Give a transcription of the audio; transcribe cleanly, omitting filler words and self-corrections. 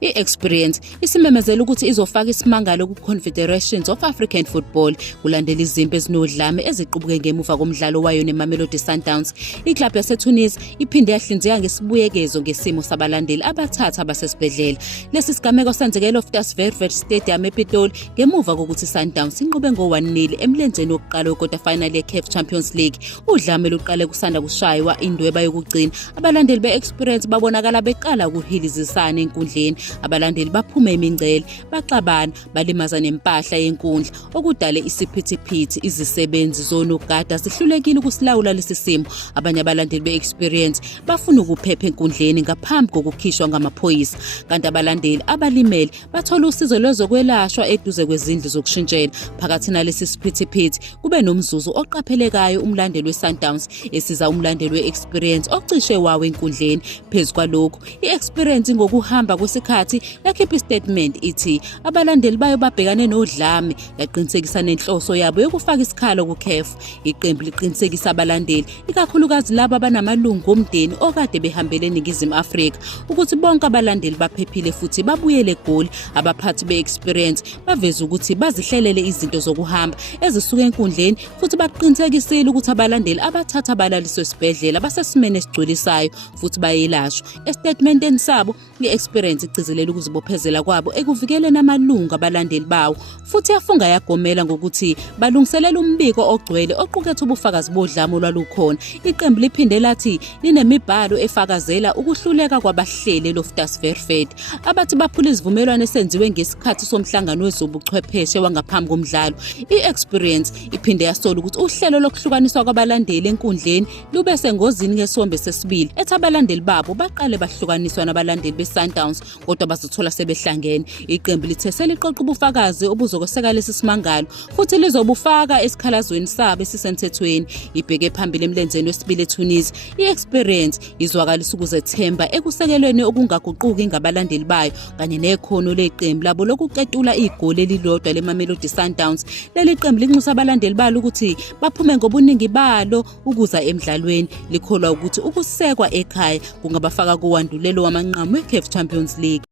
I-Experience isimemezela ukuthi izofaka isimangalo ku-Confederations of African Football kulandela izimpi ezinodlame eziqubuke ngemuva komdlalo wayo neMamelodi Sundowns. Iklabhu yaseTunis iphinde yahlinzeka ngesibuyekezo ngesimo sabalandeli abathathu abasesibhedlela. Lesi sigameko senzeke eLoftus Versfeld Stadium ePitoli ngemuva kokuthi Sundowns inqobe ngo-1-0 emlenzeni wokuqala we-quarter final ye-CAF Champions League. Udlame luqale kusanda kushaywa indweba yokugcina. Abalandeli be-Experience babonakala beqala ukuhilizisana enkundleni. Abalandeli baphume imingcele, baxabana, balimaza nempahla yenkundla, okudale isiphithiphithi. Izisebenzi zonogada zihlulekile ukusilawula lesi simo. Abanye abalandeli be-Experience bafuna ukuphepha enkundleni ngaphambi kokukhishwa ngamaphoyisa, kanti abalandeli abalimele bathola usizo lwezokwelashwa eduze kwezindlu zokushintshela. Phakathi nalesi siphithiphithi kube nomzuzu oqaphelekayo umlandeli we-Sundowns esiza umlandeli we-Experience ocishe wawo enkundleni. Phezu kwalokhu, i-Experience ngokuhamba kwesikhathi yakhipha istatement ithi abalandeli bayo babhekane nodlame, yaqinisekisa nenhloso yabo yokufaka isikhalo ku-CAF. Iqembu liqinisekisa abalandeli, ikakhulukazi labo abanamalungu omndeni okade behambele eNingizimu Afrika, ukuthi bonke abalandeli baphephile futhi babuyele eGoli. Abaphathi be-Experience baveza ukuthi bazihlelele izinto zokuhamba ezisuka enkundleni futhi baqinisekisile ukuthi abalandeli abathatha abalaliswe esibhedlela basesimeni esigculisayo futhi bayelashwa. Estatementeni sabo, i-Experience igcizelela ukuzibophezela kwabo ekuvikeleni amalungu abalandeli bawo futhi yafunga yagomela ngokuthi balungiselela umbiko ogcwele oqukethe ubufakazi bodlame olwalukhona. Iqembu liphinde lathi linemibhalo efakazela ukuhluleka kwabahleli eLoftus Versfeld abathi baphula isivumelwano esenziwe ngesikhathi somhlangano wezobuchwepheshe wangaphambi komdlalo. I-Experience iphinde yasola ukuthi uhlelo lokuhlukaniswa kwabalandeli enkundleni lube sengozini ngesombe sesibili, ethi abalandeli babo baqale bahlukaniswa nabalandeli be-Sundowns kodwa bazothola sebehlangene. Iqembu lithe seliqoqa ubufakazi obuzokweseka lesi simangalo futhi lizobufaka esikhalazweni sabo esisemthethweni. Ibheke phambili emlenzeni wesibili eTunis, i-Experience izwakalisa ukuzethemba ekusekelweni okungaguquki ngabalandeli bayo kanye nekhono leqembu labo lokuqetula igoli elilodwa leMamelodi Sundowns. Leli qembu linxusa abalandeli balo ukuthi baphume ngobuningi balo ukuza emdlalweni. Likholwa ukuthi ukusekwa ekhaya kungabafaka kuwandulelo wamanqamu we-CAF Champions League.